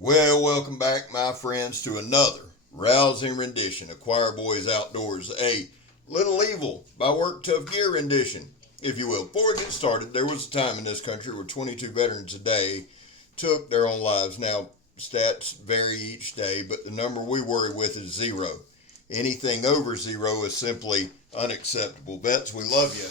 Well, welcome back, my friends, to another rousing rendition of Choir Boys Outdoors, a Little Evil by Work Tough Gear rendition, if you will. Before we get started, there was a time in this country where 22 veterans a day took their own lives. Now, stats vary each day, but the number we worry with is zero. Anything over zero is simply unacceptable. Vets, we love you.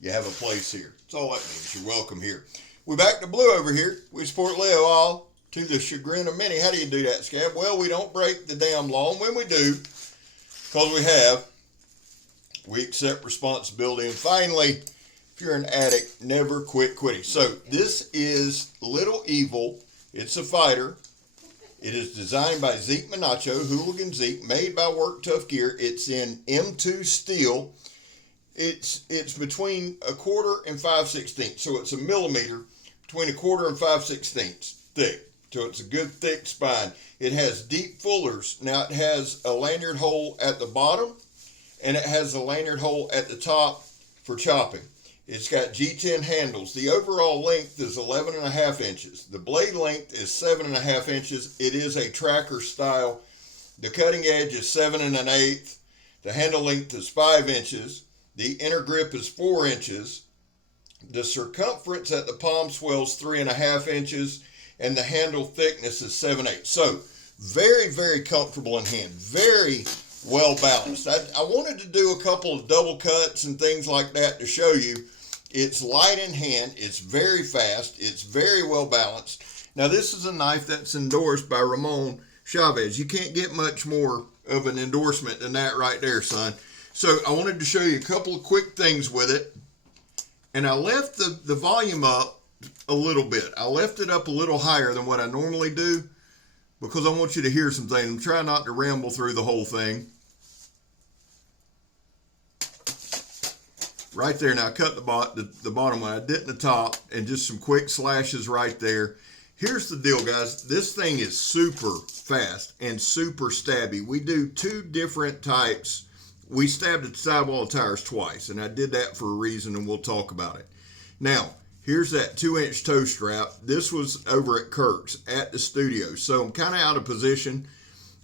You have a place here. That's all that means. You're welcome here. We're back to Blue over here. We support Leo all to the chagrin of many. How do you do that, Scab? Well, we don't break the damn law. And when we do, because we accept responsibility. And finally, if you're an addict, never quit quitting. So this is Little Evil. It's a fighter. It is designed by Zeke, Hooligan Zeke, made by Work Tough Gear. It's in M2 steel. It's between a quarter and 5/16. So it's a millimeter between a quarter and 5/16 thick. So it's a good thick spine. It has deep fullers. Now it has a lanyard hole at the bottom and it has a lanyard hole at the top for chopping. It's got G10 handles. The overall length is 11.5 inches. The blade length is 7.5 inches. It is a tracker style. The cutting edge is 7 1/8. The handle length is 5 inches. The inner grip is 4 inches. The circumference at the palm swell is 3.5 inches. And the handle thickness is 7/8. So very, very comfortable in hand. Very well balanced. I wanted to do a couple of double cuts and things like that to show you. It's light in hand. It's very fast. It's very well balanced. Now this is a knife that's endorsed by Ramon Chavez. You can't get much more of an endorsement than that right there, son. So I wanted to show you a couple of quick things with it. And I left the volume up a little bit. I left it up a little higher than what I normally do because I want you to hear some things. I'm trying not to ramble through the whole thing. Right there. Now I cut the bottom one. I did in the top and just some quick slashes right there. Here's the deal, guys. This thing is super fast and super stabby. We do two different types. We stabbed the sidewall of tires twice, and I did that for a reason, and we'll talk about it. Now, here's that 2-inch toe strap. This was over at Kirk's at the studio. So I'm kind of out of position.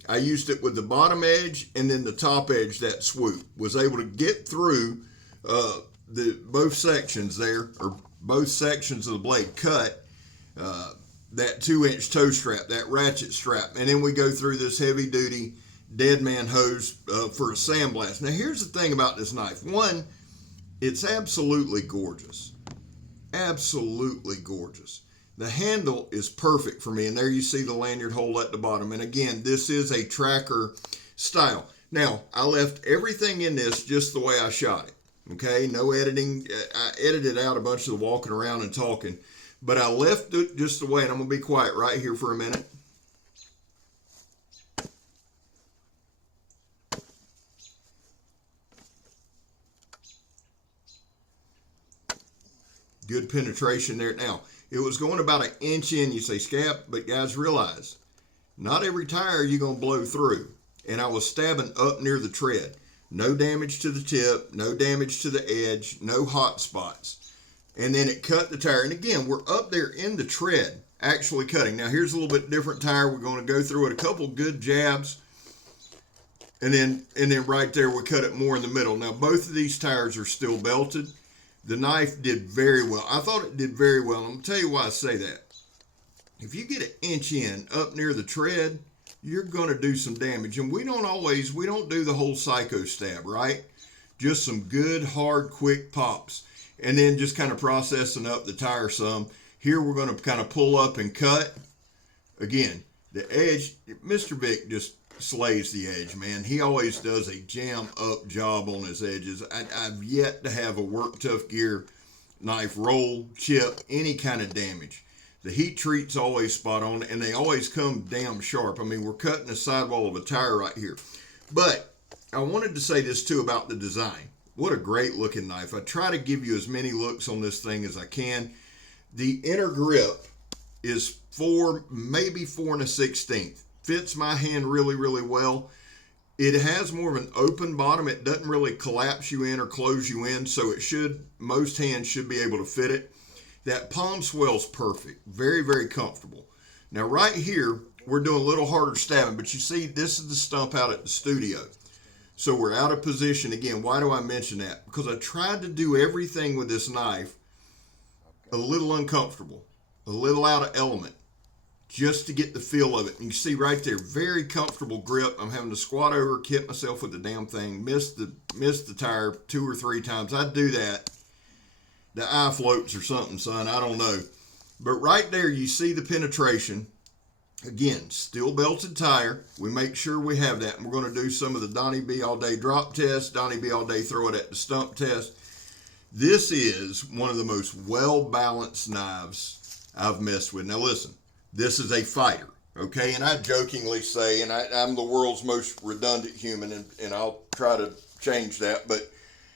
I used it with the bottom edge and then the top edge, that swoop. Was able to get through both sections there, or both sections of the blade cut, that 2-inch toe strap, that ratchet strap. And then we go through this heavy duty dead man hose for a sandblast. Now here's the thing about this knife. One, it's absolutely gorgeous. Absolutely gorgeous. The handle is perfect for me, and there you see the lanyard hole at the bottom. And again, this is a tracker style. Now, I left everything in this just the way I shot it. Okay, no editing. I edited out a bunch of the walking around and talking, but I left it just the way, and I'm going to be quiet right here for a minute. Good penetration there. Now, it was going about 1 inch in, you say, Scap, but guys, realize, not every tire you're going to blow through. And I was stabbing up near the tread. No damage to the tip, no damage to the edge, no hot spots. And then it cut the tire. And again, we're up there in the tread, actually cutting. Now, here's a little bit different tire. We're going to go through it a couple good jabs. And then right there, we cut it more in the middle. Now, both of these tires are still belted. The knife did very well. I thought it did very well. I'm going to tell you why I say that. If you get 1 inch in up near the tread, you're going to do some damage. And we don't do the whole psycho stab, right? Just some good, hard, quick pops. And then just kind of processing up the tire some. Here we're going to kind of pull up and cut. Again, the edge, Mr. Vic just slays the edge, man. He always does a jam up job on his edges. I've yet to have a Work Tough Gear knife roll, chip, any kind of damage. The heat treat's always spot on, and they always come damn sharp. I mean, we're cutting the sidewall of a tire right here. But I wanted to say this too about the design. What a great looking knife. I try to give you as many looks on this thing as I can. The inner grip is 4, maybe 4 1/16. Fits my hand really, really well. It has more of an open bottom. It doesn't really collapse you in or close you in, so most hands should be able to fit it. That palm swell's perfect. Very, very comfortable. Now right here we're doing a little harder stabbing, but you see, this is the stump out at the studio. So we're out of position again. Why do I mention that? Because I tried to do everything with this knife a little uncomfortable, a little out of element, just to get the feel of it. And you see right there, very comfortable grip. I'm having to squat over, hit myself with the damn thing, miss the tire 2 or 3 times. I'd do that. The eye floats or something, son. I don't know. But right there, you see the penetration. Again, steel belted tire. We make sure we have that. And we're going to do some of the Donnie B all day drop test, Donnie B all day throw it at the stump test. This is one of the most well-balanced knives I've messed with. Now listen, this is a fighter, okay? And I jokingly say, and I'm the world's most redundant human, and I'll try to change that, but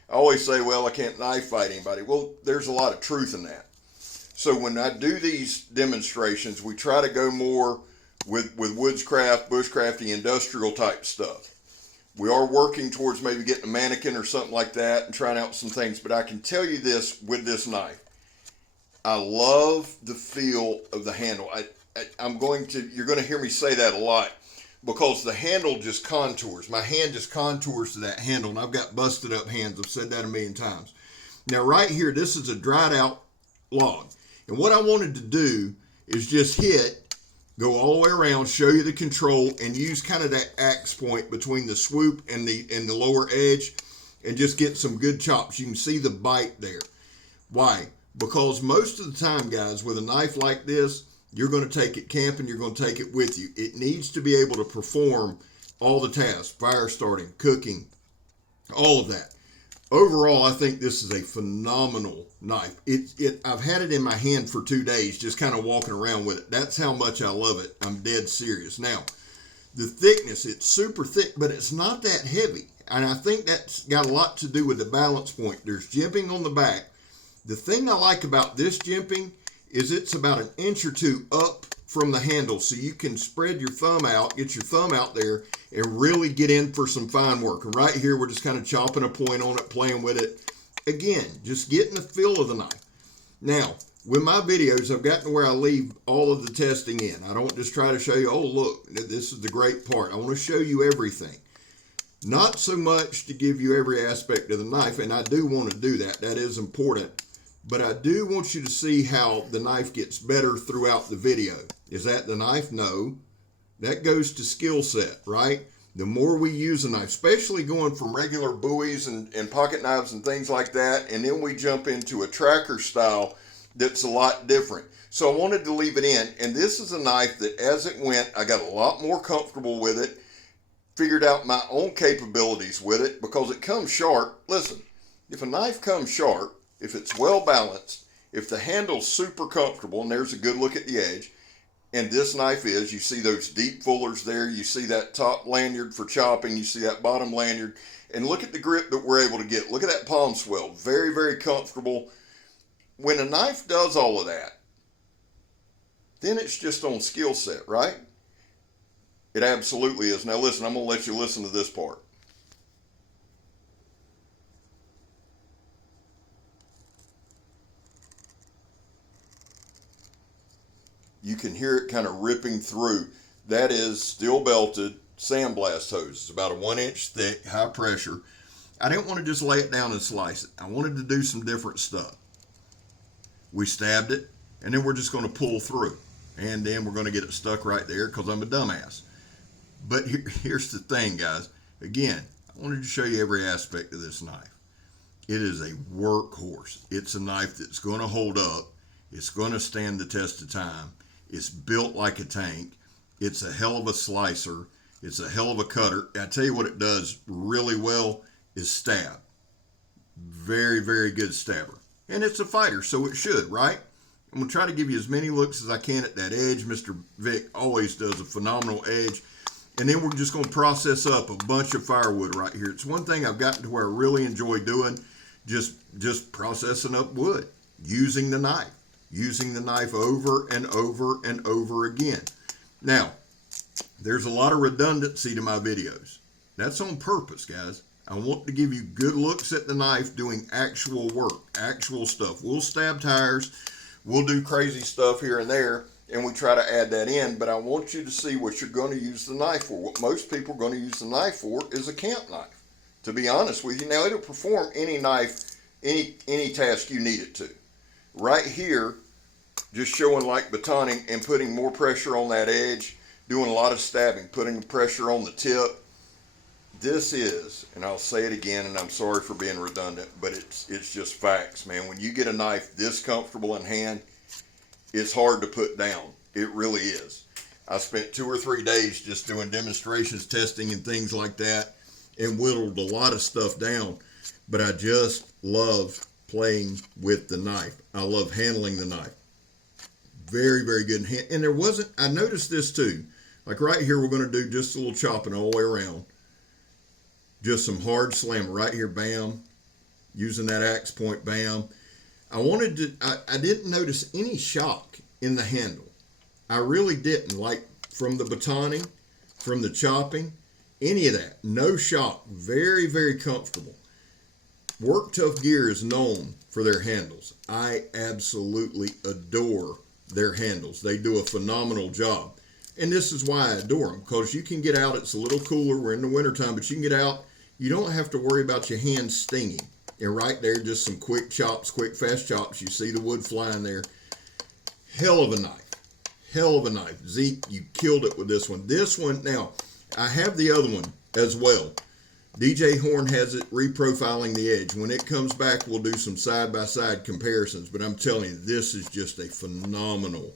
I always say, well, I can't knife fight anybody. Well, there's a lot of truth in that. So when I do these demonstrations, we try to go more with woodscraft, bushcrafty, industrial type stuff. We are working towards maybe getting a mannequin or something like that and trying out some things. But I can tell you this with this knife. I love the feel of the handle. You're going to hear me say that a lot because the handle just contours. My hand just contours to that handle, and I've got busted up hands. I've said that a million times. Now right here, this is a dried out log. And what I wanted to do is just go all the way around, show you the control, and use kind of that axe point between the swoop and the lower edge, and just get some good chops. You can see the bite there. Why? Because most of the time, guys, with a knife like this, you're going to take it camping, you're going to take it with you. It needs to be able to perform all the tasks, fire starting, cooking, all of that. Overall, I think this is a phenomenal knife. I've had it in my hand for 2 days, just kind of walking around with it. That's how much I love it. I'm dead serious. Now, the thickness, it's super thick, but it's not that heavy. And I think that's got a lot to do with the balance point. There's jimping on the back. The thing I like about this jimping is it's about 1 inch or 2 up from the handle, so you can spread your thumb out, get your thumb out there, and really get in for some fine work. And right here, we're just kind of chopping a point on it, playing with it. Again, just getting the feel of the knife. Now, with my videos, I've gotten to where I leave all of the testing in. I don't just try to show you, oh, look, this is the great part. I want to show you everything. Not so much to give you every aspect of the knife, and I do want to do that. That is important. But I do want you to see how the knife gets better throughout the video. Is that the knife? No. That goes to skill set, right? The more we use a knife, especially going from regular buoys and pocket knives and things like that, and then we jump into a tracker style that's a lot different. So I wanted to leave it in, and this is a knife that as it went, I got a lot more comfortable with it, figured out my own capabilities with it, because it comes sharp. Listen, if a knife comes sharp, if it's well balanced, if the handle's super comfortable, and there's a good look at the edge, and this knife is, you see those deep fullers there, you see that top lanyard for chopping, you see that bottom lanyard, and look at the grip that we're able to get. Look at that palm swell, very, very comfortable. When a knife does all of that, then it's just on skill set, right? It absolutely is. Now listen, I'm going to let you listen to this part. You can hear it kind of ripping through. That is steel belted sandblast hose. It's about a 1 inch thick, high pressure. I didn't want to just lay it down and slice it. I wanted to do some different stuff. We stabbed it, and then we're just going to pull through. And then we're going to get it stuck right there because I'm a dumbass. But here's the thing, guys. Again, I wanted to show you every aspect of this knife. It is a workhorse. It's a knife that's going to hold up. It's going to stand the test of time. It's built like a tank. It's a hell of a slicer. It's a hell of a cutter. I tell you what it does really well is stab. Very, very good stabber. And it's a fighter, so it should, right? I'm going to try to give you as many looks as I can at that edge. Mr. Vic always does a phenomenal edge. And then we're just going to process up a bunch of firewood right here. It's one thing I've gotten to where I really enjoy doing, just processing up wood, using the knife over and over and over again. Now, there's a lot of redundancy to my videos. That's on purpose, guys. I want to give you good looks at the knife doing actual work, actual stuff. We'll stab tires, we'll do crazy stuff here and there, and we try to add that in, but I want you to see what you're going to use the knife for. What most people are going to use the knife for is a camp knife, to be honest with you. Now, it'll perform any knife, any task you need it to. Right here, just showing like batoning and putting more pressure on that edge, doing a lot of stabbing, putting pressure on the tip. This is, and I'll say it again, and I'm sorry for being redundant, but it's just facts, man. When you get a knife this comfortable in hand, it's hard to put down. It really is. I spent 2 or 3 days just doing demonstrations, testing, and things like that, and whittled a lot of stuff down. But I just love playing with the knife. I love handling the knife. Very, very good. And there wasn't, I noticed this too. Like right here, we're going to do just a little chopping all the way around. Just some hard slam right here, bam. Using that axe point, bam. I didn't notice any shock in the handle. I really didn't, like from the batoning, from the chopping, any of that. No shock. Very, very comfortable. Work Tough Gear is known for their handles. I absolutely adore their handles. They do a phenomenal job. And this is why I adore them, because you can get out. It's a little cooler. We're in the wintertime, but you can get out. You don't have to worry about your hands stinging. And right there, just some quick chops, quick fast chops. You see the wood flying there. Hell of a knife. Hell of a knife. Zeke, you killed it with this one. This one, now, I have the other one as well. DJ Horn has it reprofiling the edge. When it comes back, we'll do some side-by-side comparisons. But I'm telling you, this is just a phenomenal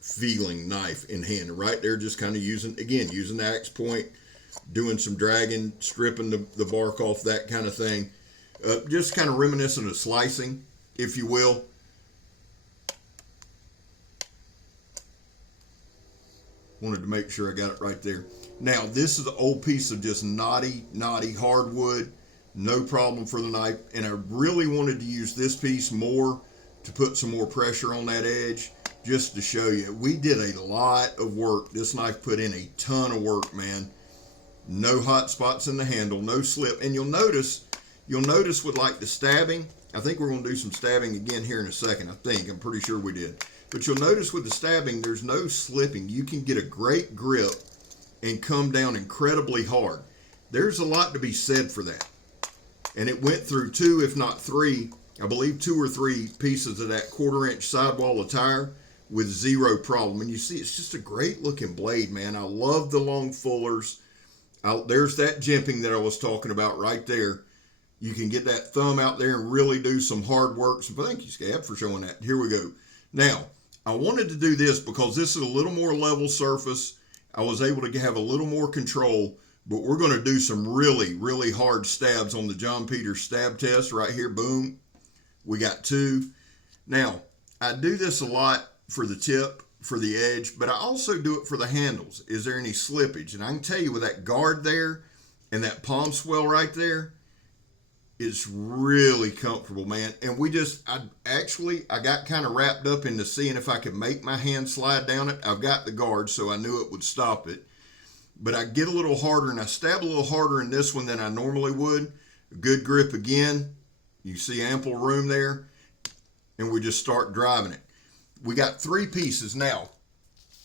feeling knife in hand. Right there, just kind of using the axe point, doing some dragging, stripping the bark off, that kind of thing. Just kind of reminiscent of slicing, if you will. Wanted to make sure I got it right there. Now, this is an old piece of just knotty hardwood. No problem for the knife. And I really wanted to use this piece more to put some more pressure on that edge, just to show you. We did a lot of work. This knife put in a ton of work, man. No hot spots in the handle, no slip. And you'll notice with like the stabbing, I think we're going to do some stabbing again here in a second. I'm pretty sure we did. But you'll notice with the stabbing, there's no slipping. You can get a great grip and come down incredibly hard. There's a lot to be said for that. And it went through 2, if not 3, I believe 2 or 3 pieces of that 1/4-inch sidewall of tire with zero problem. And you see, it's just a great looking blade, man. I love the long fullers. There's that jimping that I was talking about right there. You can get that thumb out there and really do some hard work. So thank you, Scab, for showing that. Here we go. Now, I wanted to do this because this is a little more level surface. I was able to have a little more control, but we're going to do some really, really hard stabs on the John Peters stab test right here. Boom. We got 2. Now, I do this a lot for the tip, for the edge, but I also do it for the handles. Is there any slippage? And I can tell you with that guard there and that palm swell right there, it's really comfortable, man. And I got kind of wrapped up into seeing if I could make my hand slide down it. I've got the guard, so I knew it would stop it. But I get a little harder, and I stab a little harder in this one than I normally would. Good grip again. You see ample room there. And we just start driving it. We got 3 pieces. Now,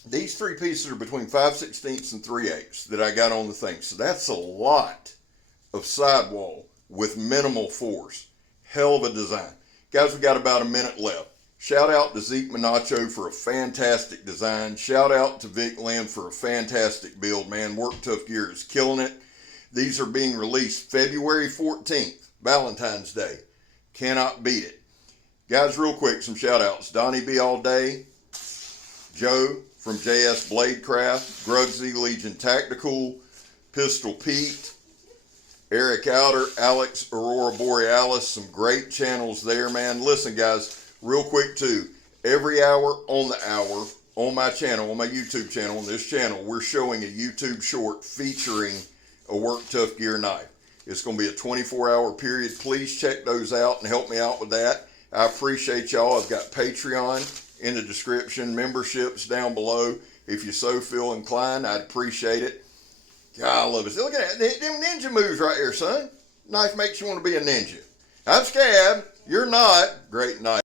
these 3 pieces are between 5/16 and 3/8 that I got on the thing. So that's a lot of sidewall with minimal force. Hell of a design. Guys, we got about a minute left. Shout out to Zeke Minacho for a fantastic design. Shout out to Vic Lynn for a fantastic build, man. Work Tough Gear is killing it. These are being released February 14th, Valentine's Day. Cannot beat it. Guys, real quick, some shout outs. Donnie B all day. Joe from JS Bladecraft. Grugsy Legion Tactical. Pistol Pete. Eric Outer, Alex Aurora Borealis, some great channels there, man. Listen, guys, real quick too, every hour on the hour on my channel, on my YouTube channel, on this channel, we're showing a YouTube short featuring a Work Tough Gear knife. It's going to be a 24-hour period. Please check those out and help me out with that. I appreciate y'all. I've got Patreon in the description, memberships down below. If you so feel inclined, I'd appreciate it. God, I love it. Look at that. Them ninja moves right here, son. Knife makes you want to be a ninja. I'm Scab. You're not. Great knife.